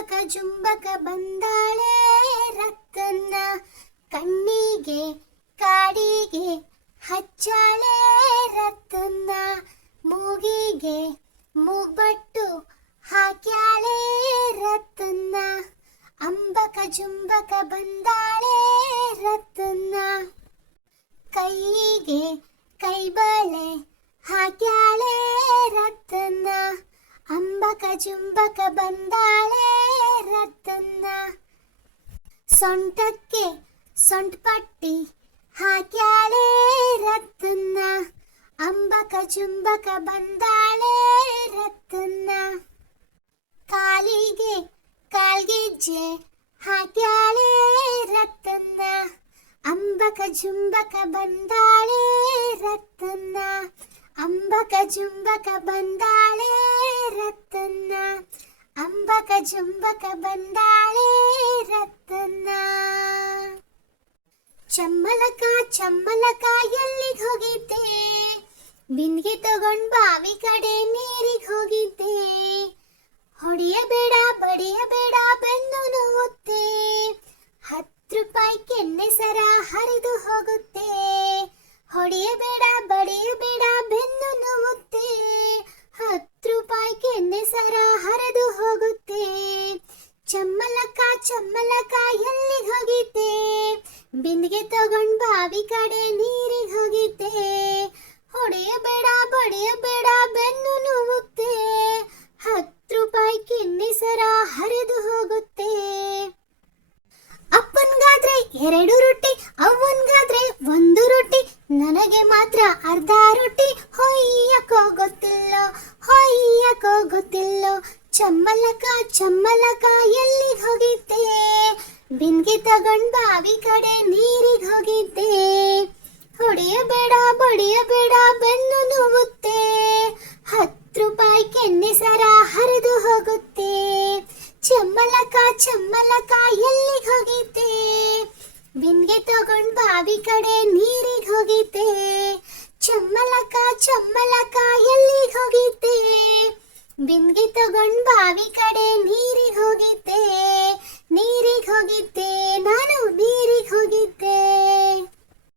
ಜುಂಬಕ ಬಂದಾಳೆ ರತ್ತನ್ನ, ಕಣ್ಣಿಗೆ ಕಾಡಿಗೆ ಹಚ್ಚಾಳೆ ರತ್ತನ್ನ, ಮೂಗಿಗೆ ಮೂಗ್ಬಟ್ಟು ಹಾಕ್ಯಾಳೆ ರತ್ತನ್ನ, ಅಂಬಕ ಜುಂಬಕ ಬಂದಾಳೆ ರತ್ತನ್ನ, ಕೈಗೆ ಕೈಬಳೆ ಹಾಕ್ಯಾಳೆ ರತ್ತನ್ನ, ಅಂಬಕ ಜುಂಬಕ ಬಂದಾಳೆ ರತ್ತನ್ನ, ಸೊಂಟಕ್ಕೆ ಸೊಂಟಪಟ್ಟಿ ಹಾಕ್ಯಾಳೆ ರತ್ತನ್ನ, ಅಂಬಕ ಜುಂಬಕ ಬಂದಾಳೆ ರತ್ತನ್ನ, ಕಾಲಿಗೆ ಕಾಲ್ಗೆಜ್ಜೆ ಹಾಕ್ಯಾಳೆ ರತ್ತನ್ನ, ಅಂಬಕ ಜುಂಬಕ ಬಂದಾಳೆ ರತ್ತನ್ನ, ಅಂಬಕ ಜುಂಬಕ ಬಂದಾಳೆ ರತ್ತನ್ನ, ಅಂಬಕ ಜುಂಬಕ ಬಂದಾಳೆ ರತ್ತನ್ನ. ಚಮ್ಮಲಕ ಚಮ್ಮಲಕ ಎಲ್ಲಿಗೆ ಹೋಗಿದ್ದೆ, ಬಿಂದಿಗೆ ತಗೊಂಡ್ ಬಾವಿ ಕಡೆ ನೀರಿಗೆ ಹೋಗಿದ್ದೆ, ಹೊಡೆಯಬೇಡ ಬಡಿಯಬೇಡ ಬೆನ್ನು ನೋವುತ್ತೆ, 10 ರೂಪಾಯಿ ಕೆನ್ನೆ ಸರ ಹರಿದು ಹೋಗುತ್ತೆ, ಹೊಡೆಯಬೇಡ ಬಡಿಯಬೇಡ ಬೆನ್ನು ನೋವುತ್ತೆ, 10 ರೂಪಾಯಿ ಕೆನ್ನೆ ಸರ ಹರಿದು ಹೋಗುತ್ತೆ, ಚಮ್ಮಲಕ ಚಮ್ಮಲಕ ಎಲ್ಲಿಗೆ ಹೋಗಿದ್ದೆ, ಬಿಂದಿಗೆ ತಗೊಂಡ್ ಬಾವಿ ಕಡೆ ನೀರಿಗೆ ಹೋಗಿದ್ದೆ, ಹೊಡೆಯಬೇಡ ಬಡಿಯಬೇಡ ಬೆನ್ನು ನೋವುತ್ತೆ, 10 ರೂಪಾಯಿ ಕೆನ್ನೆ ಸರ ಹರಿದು ಹೋಗುತ್ತೆ. ಅಪ್ಪನ್ಗಾದ್ರೆ 2 ರೊಟ್ಟಿ, ಅವ್ವನ್ಗಾದ್ರೆ 1 ರೊಟ್ಟಿ, ನನಗೆ ಮಾತ್ರ ಅರ್ಧ ರೊಟ್ಟಿ, ಹೊಯ್ಯಕೋ ಗೊತ್ತಿಲ್ಲೋ ಹೊಯ್ಯಕೋ ಗೊತ್ತಿಲ್ಲೋ, ಚಮ್ಮಲಕ ಚಮ್ಮಲಕ ಎಲ್ಲಿಗೆ ಹೋಗಿದ್ದೆ, ಬಿಂದಿಗೆ ತಗೊಂಡ್ ಬಾವಿ ಕಡೆ ನೀರಿಗೆ ಹೋಗಿದ್ದೆ, ಹೊಡೆಯಬೇಡ ಬಡಿಯಬೇಡ ಬೆನ್ನು ನೋವುತ್ತೆ, 10 ರೂಪಾಯಿ ಕೆನ್ನೆ ಸರ ಹರಿದು ಹೋಗುತ್ತೆ, ಚಮ್ಮಲಕ ಚಮ್ಮಲಕ ಎಲ್ಲಿಗೆ ಹೋಗಿದ್ದೆ, ಬಿಂದಿಗೆ ತಗೊಂಡ್ ಬಾವಿ ಕಡೆ ನೀರಿಗೆ ಹೋಗಿದ್ದೆ, ಚಮ್ಮಲಕ ಚಮ್ಮಲಕ ಎಲ್ಲಿಗೆ ಹೋಗಿದ್ದೆ, ಬಿಂದಿಗೆ ತಗೊಂಡ್ ಬಾವಿ ಕಡೆ ನೀರಿಗೆ ಹೋಗಿದ್ದೆ, ನೀರಿಗೆ ಹೋಗಿದ್ದೆ, ನಾನು ನೀರಿಗೆ ಹೋಗಿದ್ದೆ.